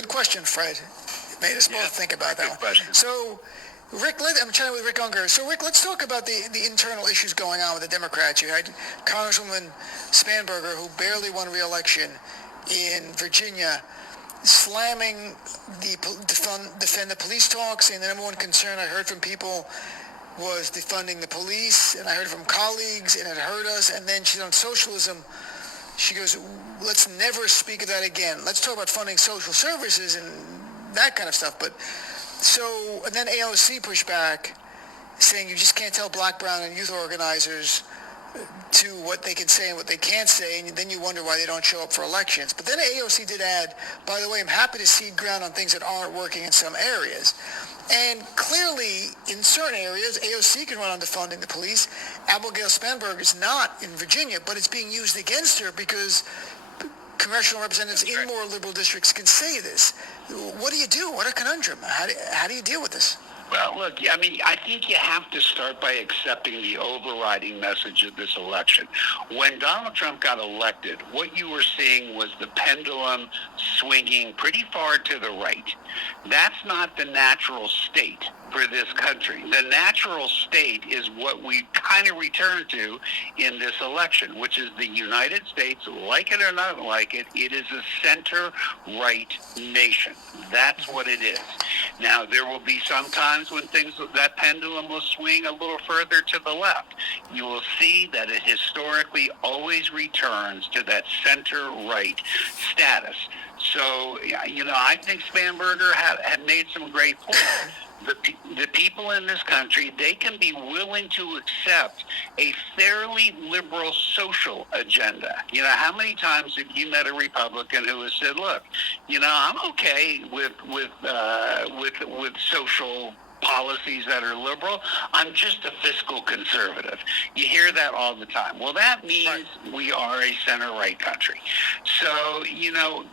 Good question, Fred. It made us both think about that one. Question. So, Rick, I'm chatting with Rick Ungar. So, Rick, let's talk about the internal issues going on with the Democrats. You had Congresswoman Spanberger, who barely won re-election in Virginia, slamming defend the police talk, saying the number one concern I heard from people was defunding the police, and I heard from colleagues, and it hurt us. And then she's on socialism. She goes, let's never speak of that again. Let's talk about funding social services and that kind of stuff. But so, and then AOC pushed back, saying you just can't tell black, brown, and youth organizers to what they can say and what they can't say, and then you wonder why they don't show up for elections. But then AOC did add, by the way, I'm happy to cede ground on things that aren't working in some areas. And clearly, in certain areas, AOC can run on defunding the police. Abigail Spanberger is not in Virginia, but it's being used against her because congressional representatives in more liberal districts can say this. What do you do? What a conundrum. How do you deal with this? Well, look, I mean, I think you have to start by accepting the overriding message of this election. When Donald Trump got elected, what you were seeing was the pendulum swinging pretty far to the right. That's not the natural state for this country. The natural state is what we kind of return to in this election, which is the United States, like it or not like it, it is a center-right nation. That's what it is. Now, there will be some times when that pendulum will swing a little further to the left. You will see that it historically always returns to that center-right status. So, you know, I think Spanberger had made some great points. The people in this country, they can be willing to accept a fairly liberal social agenda. You know, how many times have you met a Republican who has said, look, you know, I'm okay with social policies that are liberal. I'm just a fiscal conservative. You hear that all the time. Well, that means we are a center-right country. So, you know,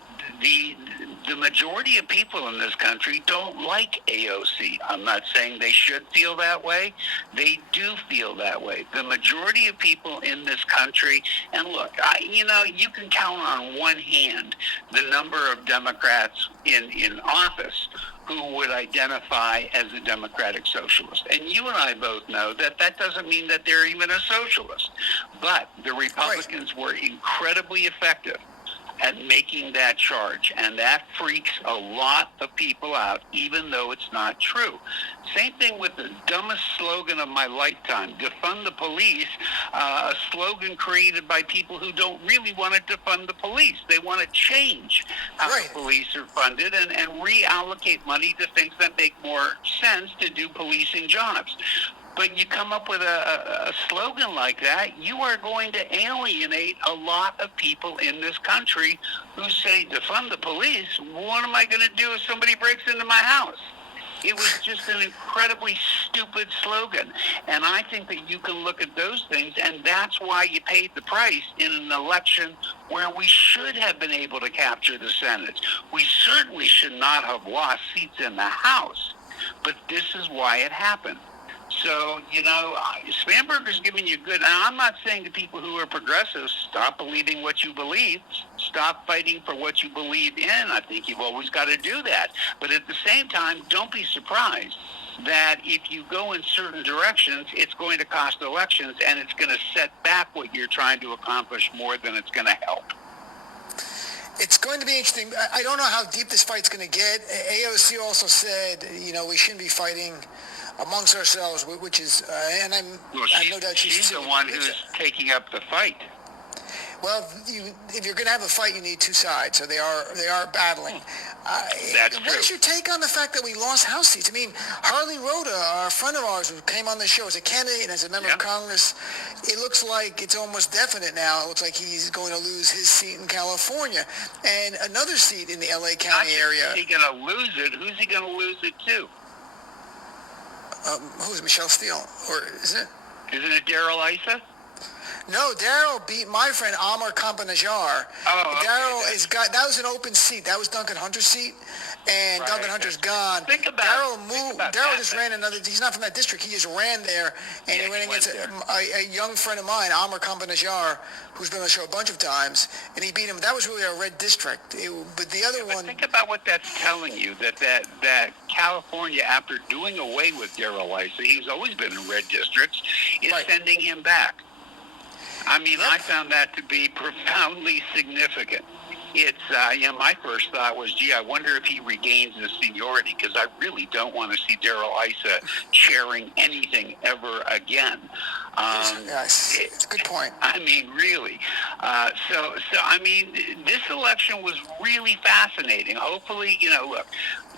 the majority of people in this country don't like AOC. I'm not saying they should feel that way. They do feel that way. The majority of people in this country, and look, you know, you can count on one hand the number of Democrats in office who would identify as a democratic socialist. And you and I both know that that doesn't mean that they're even a socialist. But the Republicans were incredibly effective at making that charge, and that freaks a lot of people out, even though it's not true. Same thing with the dumbest slogan of my lifetime, defund the police, a slogan created by people who don't really want to defund the police. They want to change how the police are funded and reallocate money to things that make more sense to do policing jobs. But you come up with a slogan like that, you are going to alienate a lot of people in this country who say, defund the police? What am I going to do if somebody breaks into my house? It was just an incredibly stupid slogan. And I think that you can look at those things, and that's why you paid the price in an election where we should have been able to capture the Senate. We certainly should not have lost seats in the House. But this is why it happened. So, you know, Spanberger's giving you good, and I'm not saying to people who are progressives, stop believing what you believe, stop fighting for what you believe in. I think you've always got to do that. But at the same time, don't be surprised that if you go in certain directions, it's going to cost elections, and it's going to set back what you're trying to accomplish more than it's going to help. It's going to be interesting. I don't know how deep this fight's going to get. AOC also said, you know, we shouldn't be fighting amongst ourselves, which is, and I'm no doubt she's the one who's taking up the fight. Well, if you're going to have a fight, you need two sides, so they are battling. That's true. What's your take on the fact that we lost House seats? I mean, Harley Rhoda, our friend of ours who came on the show as a candidate and as a member of Congress, it looks like it's almost definite now. It looks like he's going to lose his seat in California and another seat in the L.A. County area. Is he going to lose it? Who's he going to lose it to? Who's Michelle Steele? Or is it? Isn't it Darrell Issa? No, Daryl beat my friend Amar Kampanajjar. Oh, okay. That was an open seat. That was Duncan Hunter's seat, and Right. Duncan Hunter's gone. Think about Daryl just ran another. He's not from that district. He just ran there, and he ran against a young friend of mine, Amar Kampanajjar, who's been on the show a bunch of times, and he beat him. That was really a red district. But the other one. Think about what that's telling you. That California, after doing away with Darrell Issa, he's always been in red districts, is sending him back. I mean, I found that to be profoundly significant. It's, my first thought was, gee, I wonder if he regains his seniority, because I really don't want to see Darrell Issa chairing anything ever again. Yes, it's a good point. I mean, really. So I mean, this election was really fascinating. Hopefully, look,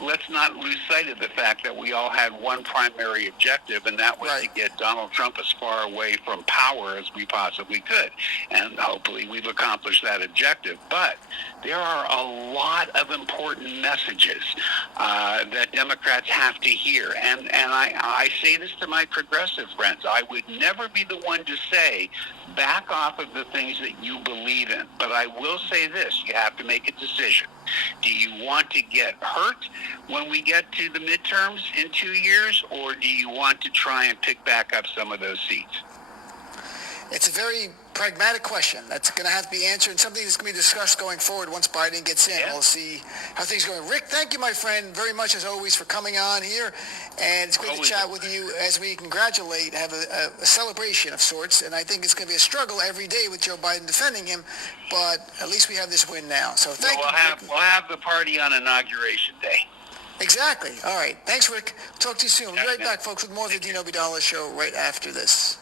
let's not lose sight of the fact that we all had one primary objective, and that was to get Donald Trump as far away from power as we possibly could. And hopefully we've accomplished that objective. But there are a lot of important messages that Democrats have to hear. And I say this to my progressive friends. I would never be the one to say, back off of the things that you believe in. But I will say this, you have to make a decision. Do you want to get hurt when we get to the midterms in 2 years, or do you want to try and pick back up some of those seats? It's a very pragmatic question that's going to have to be answered, and something that's going to be discussed going forward once Biden gets in. We'll see how things are going. Rick, thank you, my friend, very much as always for coming on here, and it's great to chat with you as we congratulate, have a celebration of sorts, and I think it's going to be a struggle every day with Joe Biden defending him, but at least we have this win now. So thank you. We'll have the party on Inauguration Day. Exactly. All right. Thanks, Rick. Talk to you soon. We'll be right back, folks, with more of the Obeidallah Show right after this.